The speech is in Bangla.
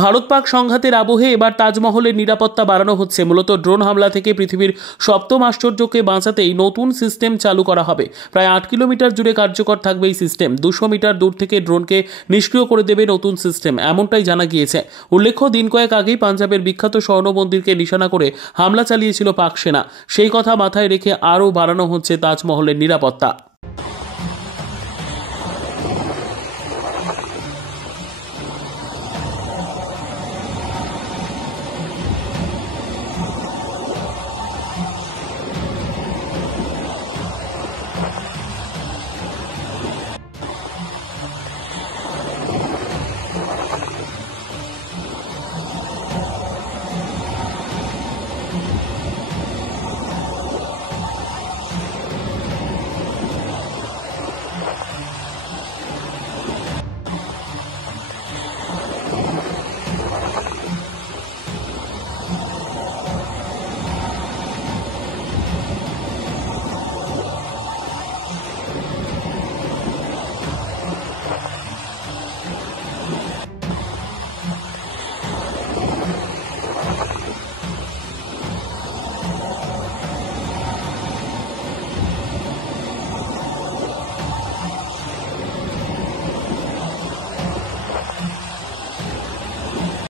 ভারত পাক সংঘাতের আবহে এবার তাজমহলের নিরাপত্তা বাড়ানো হচ্ছে। মূলত ড্রোন হামলা থেকে পৃথিবীর সপ্তম আশ্চর্যকে বাঁচাতেই নতুন সিস্টেম চালু করা হবে। প্রায় 8 কিলোমিটার জুড়ে কার্যকর থাকবে এই সিস্টেম। 200 মিটার দূর থেকে ড্রোনকে নিষ্ক্রিয় করে দেবে নতুন সিস্টেম, এমনটাই জানা গিয়েছে। উল্লেখ্য, দিন কয়েক আগেই পাঞ্জাবের বিখ্যাত স্বর্ণ মন্দিরকে নিশানা করে হামলা চালিয়েছিল পাক সেনা। সেই কথা মাথায় রেখে আরও বাড়ানো হচ্ছে তাজমহলের নিরাপত্তা।